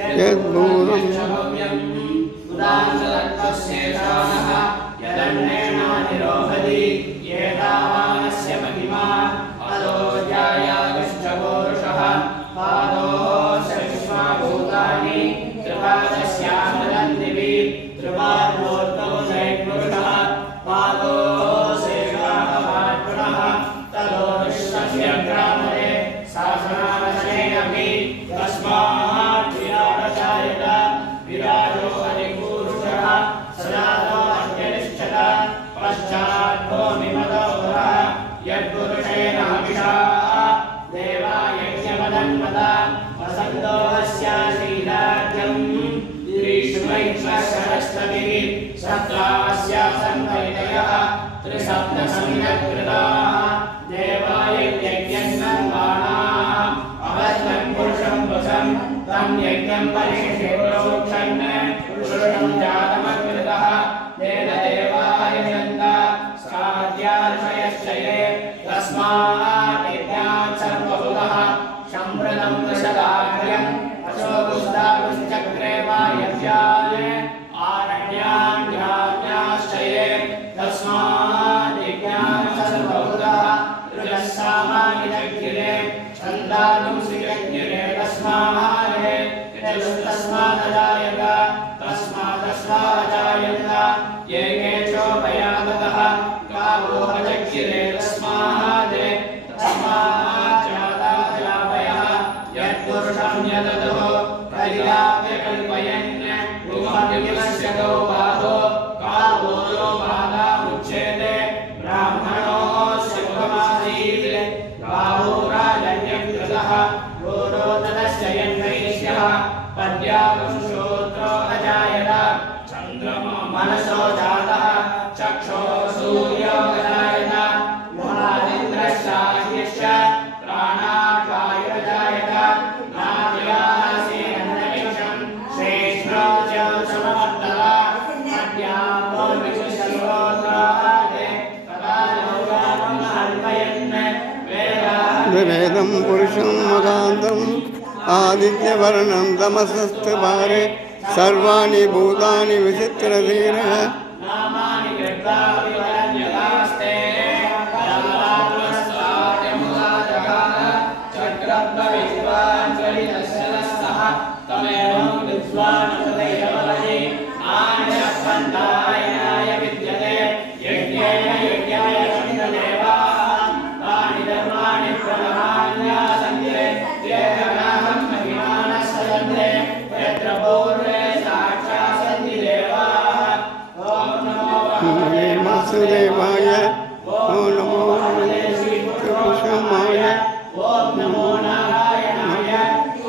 यद्भूतं यदन्नेनानिरोहति एतावानस्य महिमा अलोज्यायागश्चपूरुषः पादोऽस्य विश्वभूतानि त्रिपादस्यामृतं दिवि त्रिपादोर्ध्वो नैपुरुषः पादोऽशेषाः ततो विश्वस्य ग्रामरे शासनावशे अपि तस्मात् विराटशायत विराजो अधिपुरुषः सदातो अत्यनिष्ठत पश्चाद्भो विमतोरः यत्पुरुषेण हविषा देवा यज्ञमदन्मता वसन्तो अस्यासीदाद्यम् त्रिष्वैश्वरस्तभिः सत्रास्य सन्वैतयः त्रिसप्तसंयत्कृताः देवाय यज्ञन्नर्वाणाः अवस्तं पुरुषं वसं तं यज्ञं परिशिष्य प्रोक्षन् पुरुषं जातमकृतः तेन देवाय यन्ता स्काद्यार्षयश्चये तस्मात् यज्ञात् सर्वभुवः सम्प्रदं दशदाग्र्यम् अशोकुस्ताकुश्चक्रे वा यज्ञान् आरण्यान् ग्राम्याश्चये तस्मात् यज्ञात् सर्वभुवः ऋजः सामानिजज्ञिरे छन्दागुंसिजज्ञिरे तस्मात् तस्मादजायत तस्मादस्मादजायत ये केचोपयाततः गावो अजज्ञिरे तस्मात् तस्माच्चादाजावयः यत्पुरुषं यदतो परिलाप्यकल्पयन् भुवनिलस्य गौबाधो गावो यो बाधामुच्येते ब्राह्मणोऽस्य मुखमासीत् गावो राजन्यं कृतः गोरो तदस्य यन्वैश्यः पद्यापुंश्रोत्रो अजायत चन्द्रमा मनसो जातः चक्षो सूर्यो अजायत महादिन्द्रश्चाह्यश्च प्राणाद्वायुरजायत नाभ्यासीनन्दविषं श्रेष्ठो च समवर्तत पद्याम्बो विशुश्रोत्रादे तदा लोकान् अल्पयन् वेदं पुरुषं मगान्तम् आदित्यवर्णं तमसस्तभारे सर्वाणि भूतानि विचित्रधीरः नामानि कृत्वा विवरण्यतास्ते रामरामस्वाद्यमुदाजगान चक्रब्धविद्वान् ज्वलितशरस्तः तमेवं विद्वान् तदैरवहि आनयस्पन्दायनाय विद्यते यज्ञेन यज्ञाय चन्द्रदेवाः तानि धर्माणि प्रणमान्यासन्ते देहनाहं महिमानः सदन्ते यत्र पूर्वे साक्षात् सन्ति देवाः ॐ नमो वासुदेवाय ॐ नमो कृष्णाय ॐ नमो नारायणाय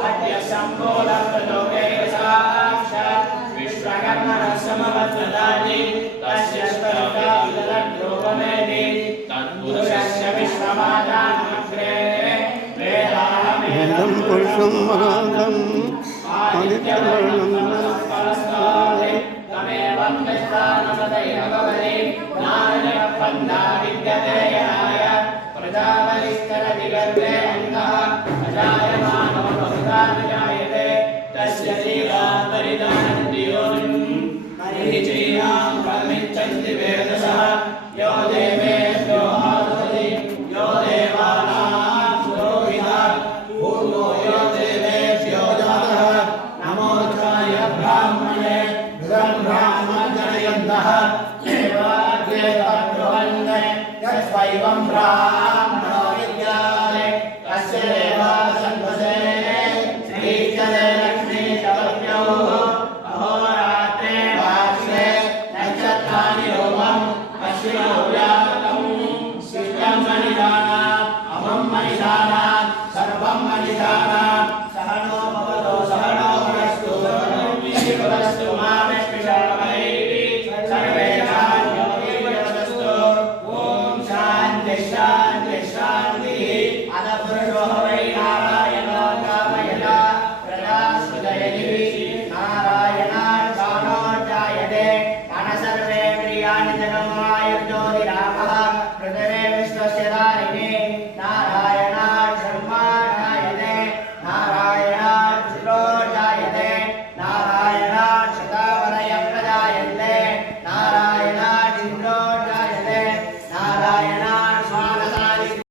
अद्य सम्बोधप्रदोके साक्षात् विश्वकर्मणः समवत्तदानि तस्य स्तोत्रविदधद्रूपमेति तत्पुरुषस्य विश्वमादानमग्रे वेदं पुरुषं महान्तम् आदित्यवर्णं तमेवं विस्तारमतैरभवति नारयः पन्था विद्यते यनाय प्रजावलिस्तरति गर्भे